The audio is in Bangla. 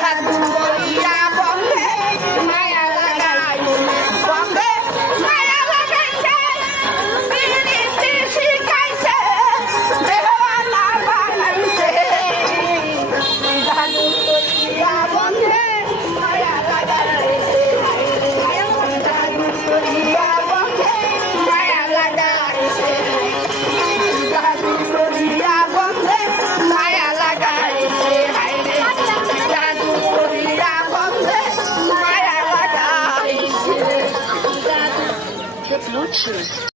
জাদু করিয়া বন্ধে মায়া লাগাইছে বন্ধে মায়া লাগাইছে পিরিতি শিখাইছে দেওয়ানা বানাইছে জাদু করিয়া বন্ধে মায়া লাগাইছে জাদু করিয়া বন্ধে মায়া লাগাইছে জাদু করিয়া বন্ধে মায়া লাগাইছে জাদু করিয়া বন্ধে মায়া লাগাইছে Hit Bluetooth.